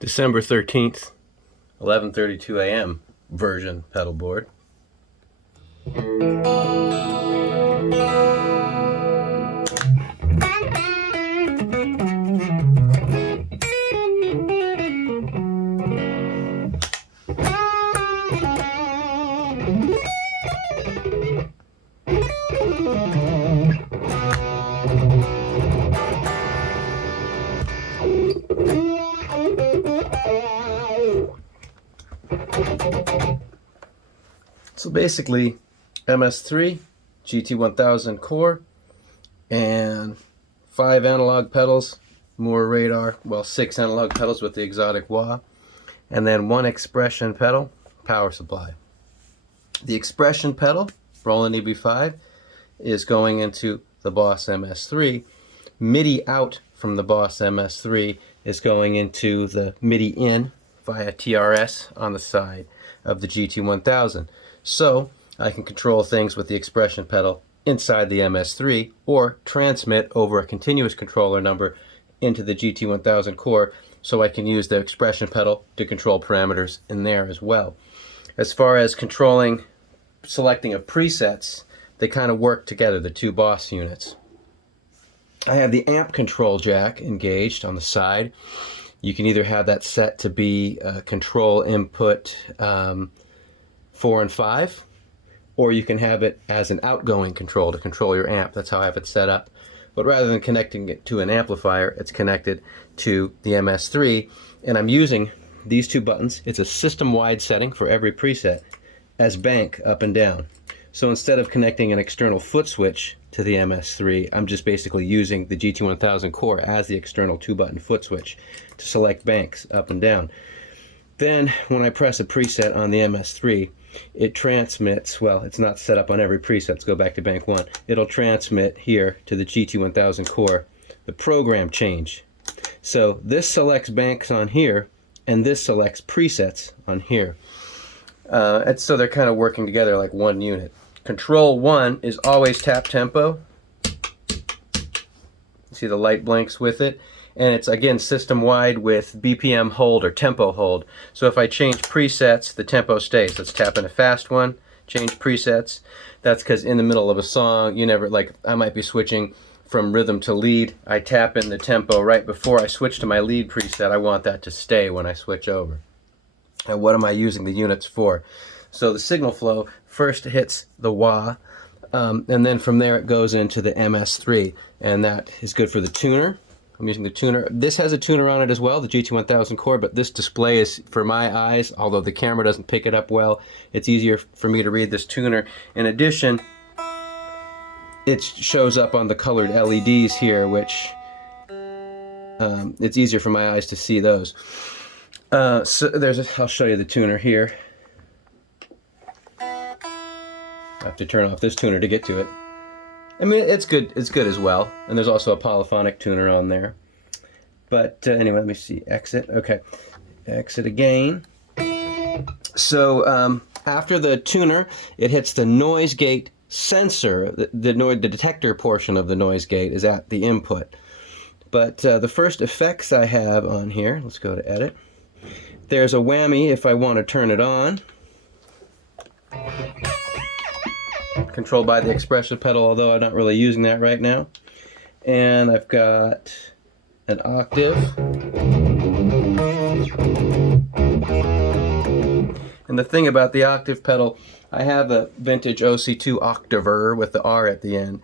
December 13th, 11:32 a.m. version pedal board. So basically, MS-3, GT-1000CORE, and 5 analog pedals, more radar, well 6 analog pedals with the exotic wah, and then 1 expression pedal, power supply. The expression pedal, Roland EB5, is going into the Boss MS-3. MIDI out from the Boss MS-3 is going into the MIDI in via TRS on the side of the GT-1000. So I can control things with the expression pedal inside the MS-3 or transmit over a continuous controller number into the GT-1000CORE, so I can use the expression pedal to control parameters in there as well. As far as controlling, selecting of presets, they kind of work together, the two Boss units. I have the amp control jack engaged on the side. You can either have that set to be control input 4 and 5, or you can have it as an outgoing control to control your amp. That's how I have it set up. But rather than connecting it to an amplifier, it's connected to the MS-3, and I'm using these two buttons. It's a system-wide setting for every preset as bank up and down. So instead of connecting an external foot switch to the MS-3, I'm just basically using the GT-1000CORE as the external 2-button foot switch to select banks up and down. Then when I press a preset on the MS-3, it transmits, well, it's not set up on every preset, let's go back to bank 1. It'll transmit here to the GT-1000CORE the program change. So this selects banks on here, and this selects presets on here. And so they're kind of working together like one unit. Control 1 is always tap tempo. See the light blinks with it. And it's again system wide with BPM hold or tempo hold. So if I change presets, the tempo stays. Let's tap in a fast one, change presets. That's because in the middle of a song, you never, like I might be switching from rhythm to lead. I tap in the tempo right before I switch to my lead preset. I want that to stay when I switch over. And what am I using the units for? So the signal flow first hits the wah, and then from there it goes into the MS-3, and that is good for the tuner. I'm using the tuner. This has a tuner on it as well, the GT-1000CORE, but this display is for my eyes, although the camera doesn't pick it up well. It's easier for me to read this tuner. In addition, it shows up on the colored LEDs here, which it's easier for my eyes to see those. So I'll show you the tuner here. I have to turn off this tuner to get to it. I mean, it's good as well. And there's also a polyphonic tuner on there. But anyway, let me see. Exit. Okay. Exit again. So after the tuner, it hits the noise gate sensor. The detector portion of the noise gate is at the input. But the first effects I have on here, let's go to edit. There's a whammy if I want to turn it on. Controlled by the expression pedal, although I'm not really using that right now. And I've got an octave. And the thing about the octave pedal, I have a vintage OC2 Octaver with the R at the end.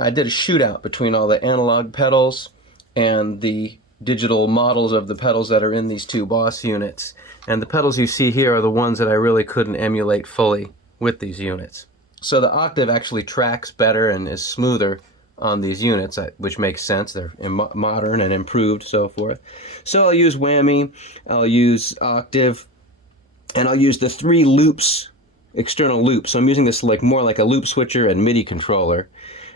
I did a shootout between all the analog pedals and the digital models of the pedals that are in these two Boss units. And the pedals you see here are the ones that I really couldn't emulate fully with these units. So the octave actually tracks better and is smoother on these units, which makes sense. They're modern and improved, so forth. So I'll use whammy, I'll use octave, and I'll use the 3 loops, external loops. So I'm using this more like a loop switcher and MIDI controller,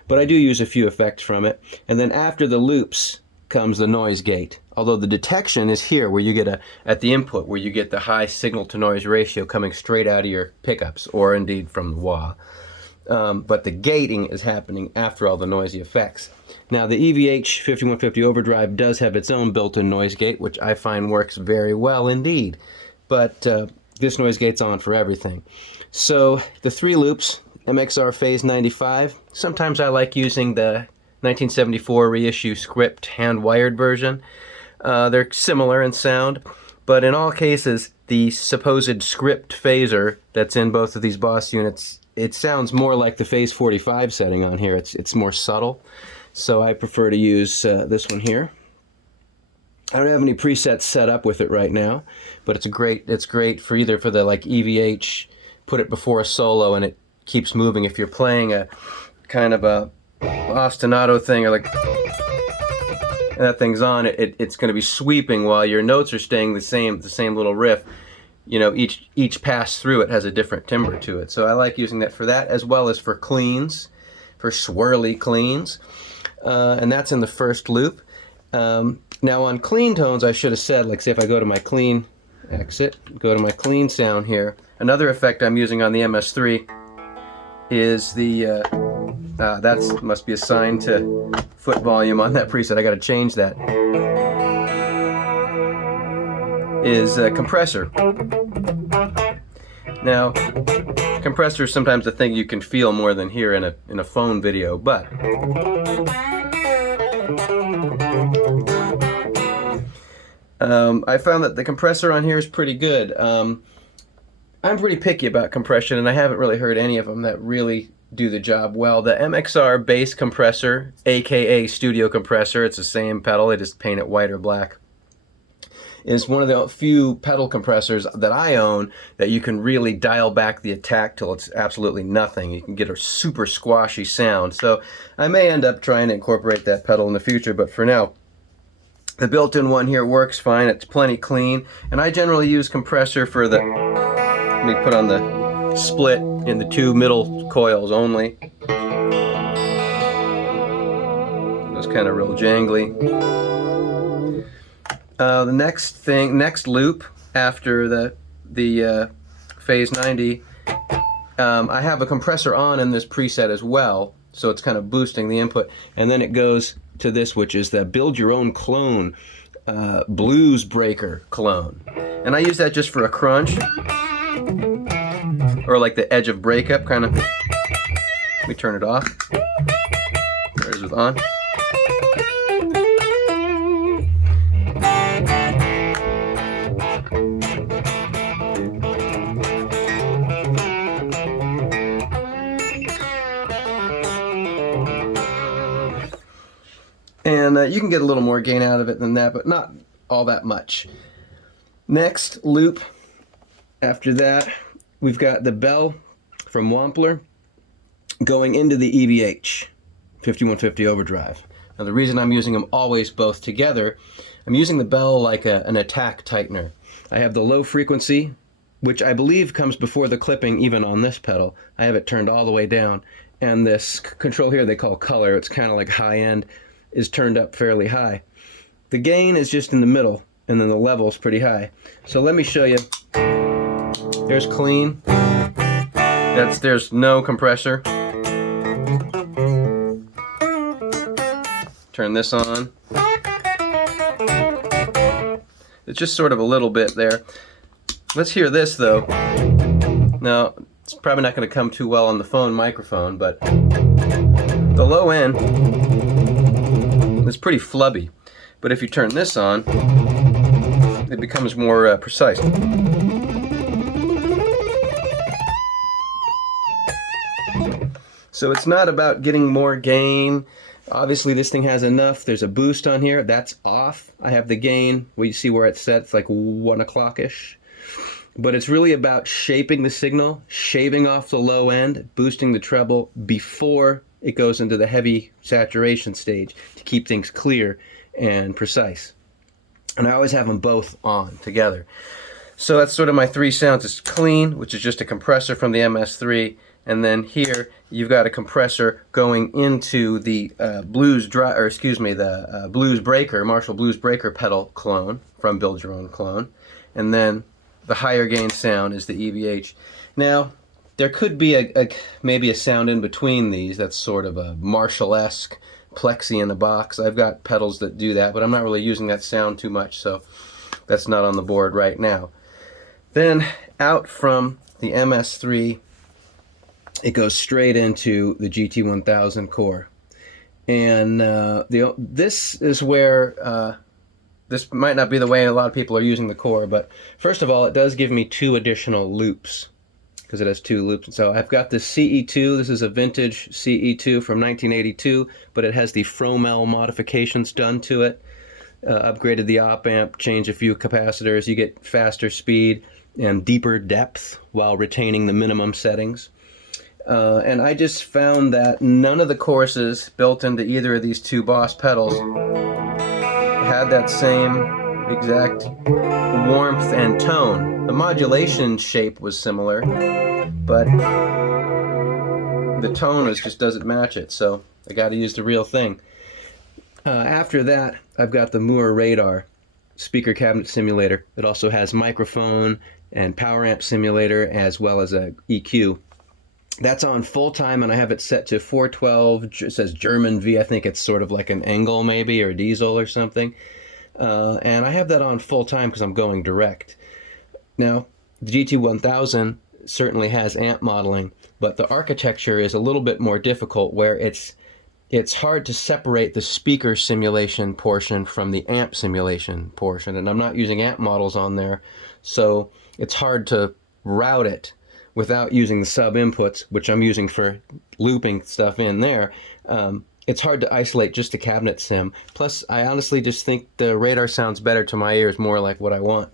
but I do use a few effects from it. And then after the loops comes the noise gate. Although the detection is here, where you get at the input, where you get the high signal to noise ratio coming straight out of your pickups, or indeed from the wah. But the gating is happening after all the noisy effects. Now the EVH 5150 Overdrive does have its own built-in noise gate, which I find works very well indeed. But this noise gate's on for everything. So the 3 loops, Mxr Phase 95. Sometimes I like using the 1974 reissue script hand-wired version. They're similar in sound, but in all cases, the supposed script phaser that's in both of these Boss units, it sounds more like the Phase 45 setting on here. It's more subtle, so I prefer to use this one here. I don't have any presets set up with it right now, but it's great for either for the like EVH, put it before a solo and it keeps moving. If you're playing a kind of a ostinato thing, or like that thing's on, it's going to be sweeping while your notes are staying the same little riff. You know, each pass through it has a different timbre to it. So I like using that for that, as well as for cleans, for swirly cleans, and that's in the first loop. Now on clean tones, I should have said, like say if I go to my clean exit, go to my clean sound here, another effect I'm using on the MS-3 is the, that must be assigned to foot volume on that preset, I gotta change that, is a compressor. Now, compressor is sometimes a thing you can feel more than hear in a phone video, but I found that the compressor on here is pretty good. I'm pretty picky about compression, and I haven't really heard any of them that really do the job well. The Mxr Base Compressor, aka Studio Compressor, it's the same pedal, they just paint it white or black, is one of the few pedal compressors that I own that you can really dial back the attack till it's absolutely nothing. You can get a super squashy sound. So I may end up trying to incorporate that pedal in the future, but for now, the built-in one here works fine. It's plenty clean, and I generally use compressor for the, let me put on the split in the 2 middle coils only. It's kind of real jangly. The next loop after the Phase 90, I have a compressor on in this preset as well, so it's kind of boosting the input, and then it goes to this, which is the Build Your Own Clone Blues Breaker clone, and I use that just for a crunch or like the edge of breakup kind of. Let me turn it off. There's it on. And you can get a little more gain out of it than that, but not all that much. Next loop after that, we've got the bell from Wampler going into the EVH 5150 Overdrive. Now the reason I'm using them always both together, I'm using the bell like an attack tightener. I have the low frequency, which I believe comes before the clipping even on this pedal. I have it turned all the way down, and this control here they call color, it's kind of like high end, is turned up fairly high. The gain is just in the middle, and then the level's pretty high. So let me show you. There's clean. There's no compressor. Turn this on. It's just sort of a little bit there. Let's hear this though. Now, it's probably not going to come too well on the phone microphone, but the low end is pretty flubby, but if you turn this on, it becomes more precise. So it's not about getting more gain. Obviously this thing has enough. There's a boost on here, that's off. I have the gain, well, you see where it's set, it's like 1 o'clock-ish. But it's really about shaping the signal, shaving off the low end, boosting the treble before it goes into the heavy saturation stage to keep things clear and precise. And I always have them both on together. So that's sort of my 3 sounds. It's clean, which is just a compressor from the MS-3, and then here you've got a compressor going into the Blues Breaker, Marshall Blues Breaker pedal clone from Build Your Own Clone, and then the higher gain sound is the EVH. Now, there could be maybe a sound in between these that's sort of a Marshall-esque plexi in the box. I've got pedals that do that, but I'm not really using that sound too much, so that's not on the board right now. Then out from the MS-3, it goes straight into the GT-1000CORE. And this is where, this might not be the way a lot of people are using the core, but first of all, it does give me 2 additional loops, because it has 2 loops. So I've got the CE2. This is a vintage CE2 from 1982, but it has the Fromel modifications done to it. Upgraded the op amp, changed a few capacitors. You get faster speed and deeper depth while retaining the minimum settings. And I just found that none of the courses built into either of these 2 Boss pedals had that same exact warmth and tone. The modulation shape was similar, but the tone just doesn't match it, so I got to use the real thing. After that, I've got the Mxr Radar speaker cabinet simulator. It also has microphone and power amp simulator, as well as a EQ. That's on full time, and I have it set to 412. It says German V. I think it's sort of like an Engel maybe, or diesel or something. And I have that on full time because I'm going direct. Now, the GT-1000 certainly has amp modeling, but the architecture is a little bit more difficult, where it's hard to separate the speaker simulation portion from the amp simulation portion, and I'm not using amp models on there, so it's hard to route it without using the sub inputs, which I'm using for looping stuff in there. It's hard to isolate just the cabinet sim. Plus, I honestly just think the radar sounds better to my ears, more like what I want.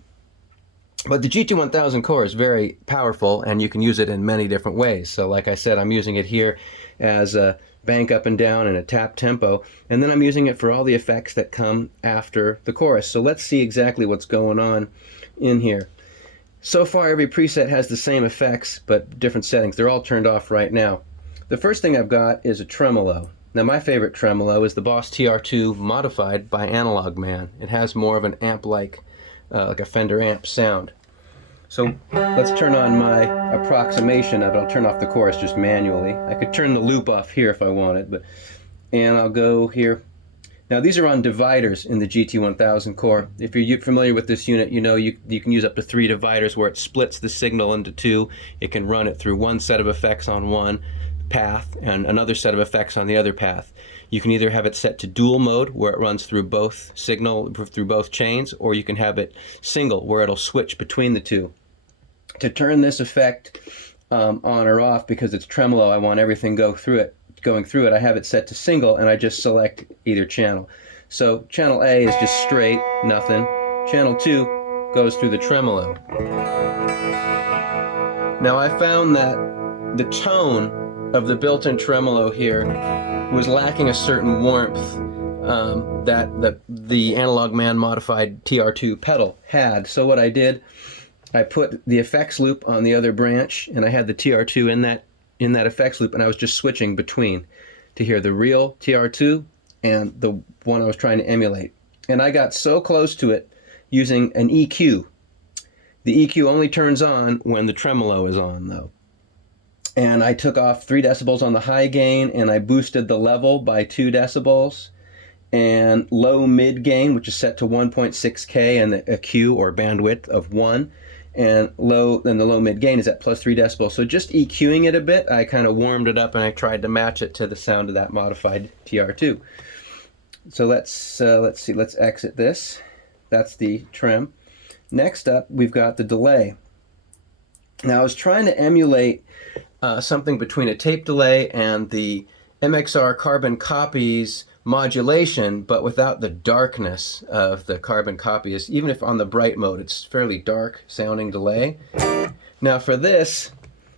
But the GT-1000CORE is very powerful, and you can use it in many different ways. So like I said, I'm using it here as a bank up and down and a tap tempo, and then I'm using it for all the effects that come after the chorus. So let's see exactly what's going on in here. So far, every preset has the same effects, but different settings. They're all turned off right now. The first thing I've got is a tremolo. Now, my favorite tremolo is the Boss TR2 modified by Analog Man. It has more of an amp-like, like a Fender amp sound. So let's turn on my approximation of it. I'll turn off the chorus just manually. I could turn the loop off here if I wanted, and I'll go here. Now, these are on dividers in the GT-1000CORE. If you're familiar with this unit, you know you can use up to 3 dividers, where it splits the signal into 2. It can run it through one set of effects on one path and another set of effects on the other path. You can either have it set to dual mode, where it runs through both through both chains, or you can have it single, where it'll switch between the 2. To turn this effect on or off, because it's tremolo, I want everything going through it, I have it set to single, and I just select either channel. So channel A is just straight, nothing. Channel 2 goes through the tremolo. Now, I found that the tone of the built-in tremolo here was lacking a certain warmth that the Analog Man modified TR2 pedal had. So what I did, I put the effects loop on the other branch, and I had the TR2 in that effects loop, and I was just switching between to hear the real TR2 and the one I was trying to emulate. And I got so close to it using an EQ. The EQ only turns on when the tremolo is on, though. And I took off 3 decibels on the high gain, and I boosted the level by 2 decibels. And low mid gain, which is set to 1.6K, and a Q or bandwidth of 1. And the low mid gain is at plus 3 decibels. So just EQing it a bit, I kind of warmed it up, and I tried to match it to the sound of that modified TR2. So let's see, let's exit this. That's the trem. Next up, we've got the delay. Now, I was trying to emulate something between a tape delay and the Mxr carbon copies modulation, but without the darkness of the carbon copies. Even if on the bright mode, it's fairly dark sounding delay. Now for this,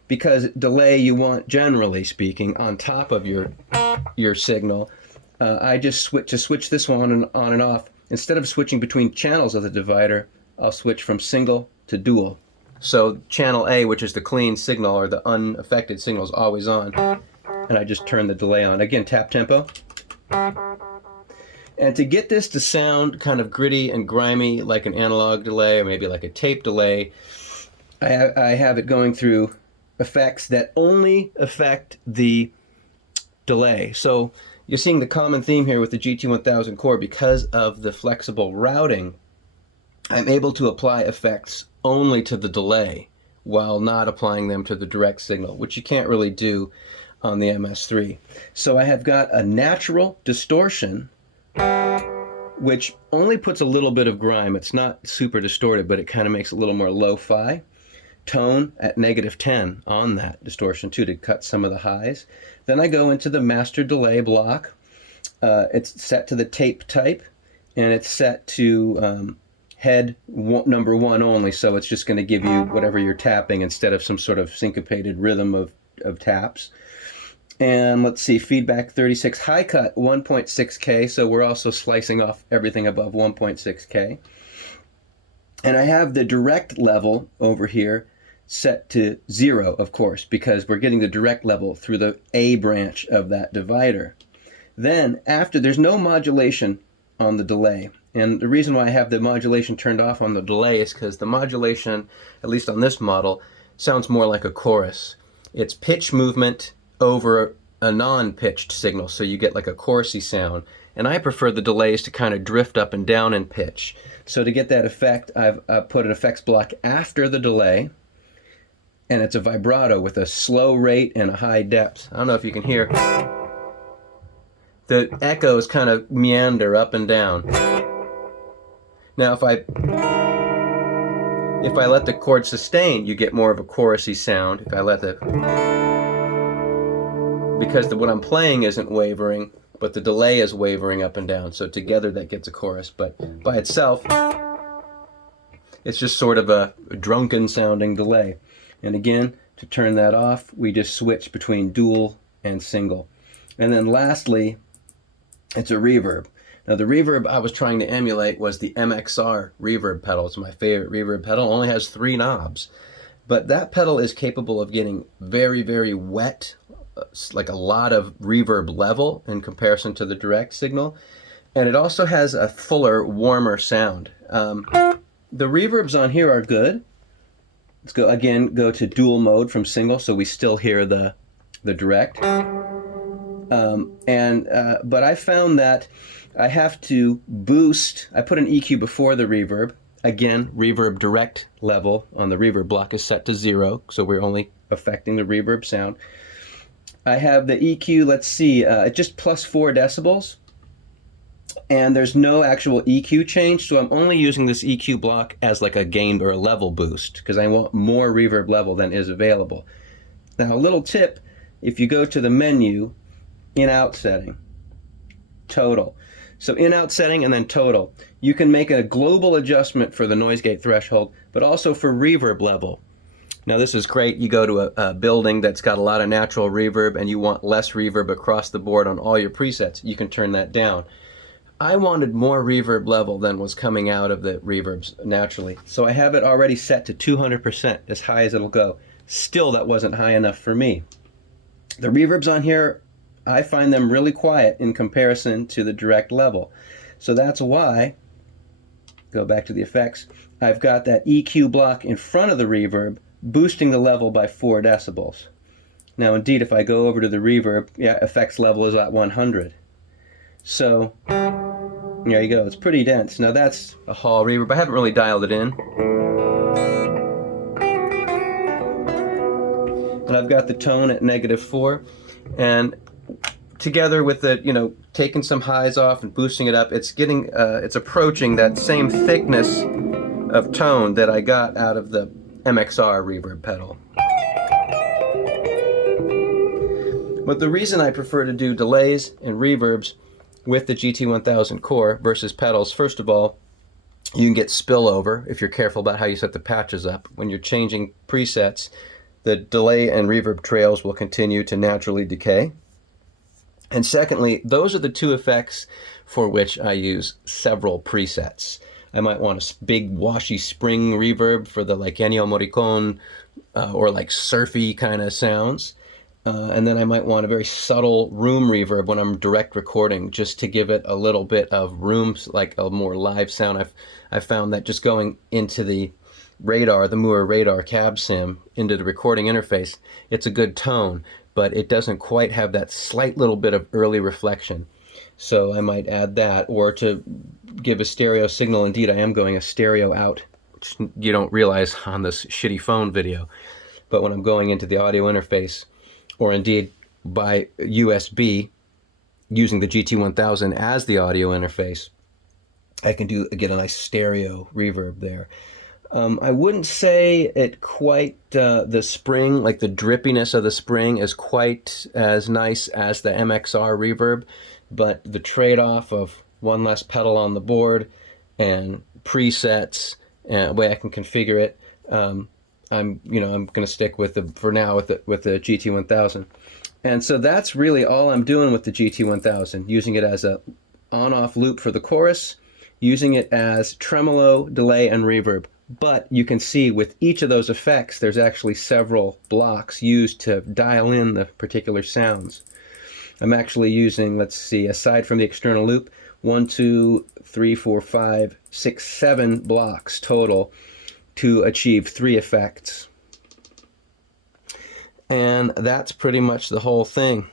because delay you want, generally speaking, on top of your signal, I just switch this one on and off. Instead of switching between channels of the divider, I'll switch from single to dual. So channel A, which is the clean signal or the unaffected signal, is always on, and I just turn the delay on. Again, tap tempo. And to get this to sound kind of gritty and grimy like an analog delay, or maybe like a tape delay, I have it going through effects that only affect the delay. So you're seeing the common theme here with the GT-1000CORE. Because of the flexible routing, I'm able to apply effects only to the delay while not applying them to the direct signal, which you can't really do on the MS-3. So I have got a natural distortion, which only puts a little bit of grime. It's not super distorted, but it kind of makes it a little more lo-fi. Tone at -10 on that distortion too, to cut some of the highs. Then I go into the master delay block. It's set to the tape type, and it's set to head number 1 only, so it's just going to give you whatever you're tapping instead of some sort of syncopated rhythm of taps. And let's see, feedback 36, high cut 1.6K, so we're also slicing off everything above 1.6K. And I have the direct level over here set to 0, of course, because we're getting the direct level through the A branch of that divider. Then, after, there's no modulation on the delay. And the reason why I have the modulation turned off on the delay is because the modulation, at least on this model, sounds more like a chorus. It's pitch movement over a non-pitched signal, so you get like a chorusy sound. And I prefer the delays to kind of drift up and down in pitch. So to get that effect, I've put an effects block after the delay, and it's a vibrato with a slow rate and a high depth. I don't know if you can hear. The echoes kind of meander up and down. Now if I let the chord sustain, you get more of a chorusy sound. If I let because what I'm playing isn't wavering, but the delay is wavering up and down. So together that gets a chorus, but by itself, it's just sort of a drunken sounding delay. And again, to turn that off, we just switch between dual and single. And then lastly, it's a reverb. Now the reverb I was trying to emulate was the Mxr reverb pedal. It's my favorite reverb pedal. It only has 3 knobs. But that pedal is capable of getting very, very wet, like a lot of reverb level in comparison to the direct signal. And it also has a fuller, warmer sound. The reverbs on here are good. Let's go to dual mode from single, so we still hear the direct. But I found that I have to boost. I put an EQ before the reverb. Again, reverb direct level on the reverb block is set to 0, so we're only affecting the reverb sound. I have the EQ, let's see, just plus 4 decibels. And there's no actual EQ change, so I'm only using this EQ block as like a gain or a level boost, because I want more reverb level than is available. Now a little tip, if you go to the menu, in-out setting, total. So in-out setting and then total. You can make a global adjustment for the noise gate threshold, but also for reverb level. Now this is great. You go to a building that's got a lot of natural reverb and you want less reverb across the board on all your presets. You can turn that down. I wanted more reverb level than was coming out of the reverbs naturally. So I have it already set to 200%, as high as it'll go. Still, that wasn't high enough for me. The reverbs on here, I find them really quiet in comparison to the direct level. So that's why, go back to the effects, I've got that EQ block in front of the reverb, boosting the level by 4 decibels. Now indeed, if I go over to the reverb, yeah, effects level is at 100. So there you go, it's pretty dense. Now that's a hall reverb. I haven't really dialed it in. And I've got the tone at -4. And together with the, taking some highs off and boosting it up, it's getting, it's approaching that same thickness of tone that I got out of the Mxr reverb pedal. But the reason I prefer to do delays and reverbs with the GT-1000CORE versus pedals, first of all, you can get spillover if you're careful about how you set the patches up. When you're changing presets, the delay and reverb trails will continue to naturally decay. And secondly, those are the 2 effects for which I use several presets. I might want a big washy spring reverb for the like Ennio Morricone or like surfy kind of sounds. And then I might want a very subtle room reverb when I'm direct recording, just to give it a little bit of room, like a more live sound. I've found that just going into the radar, the Mxr radar cab sim, into the recording interface, it's a good tone. but it doesn't quite have that slight little bit of early reflection. So I might add that, or to give a stereo signal. Indeed, I am going a stereo out, which you don't realize on this shitty phone video. But when I'm going into the audio interface, or indeed by USB, using the GT-1000 as the audio interface, I can get a nice stereo reverb there. I wouldn't say it quite, the spring, like the drippiness of the spring is quite as nice as the MXR reverb, but the trade-off of one less pedal on the board and presets and the way I can configure it, I'm going to stick with for now with the GT-1000. And so that's really all I'm doing with the GT-1000, using it as a on-off loop for the chorus, using it as tremolo, delay, and reverb. But you can see with each of those effects, there's actually several blocks used to dial in the particular sounds. I'm actually using, let's see, aside from the external loop, 1, 2, 3, 4, 5, 6, 7 blocks total to achieve 3 effects. And that's pretty much the whole thing.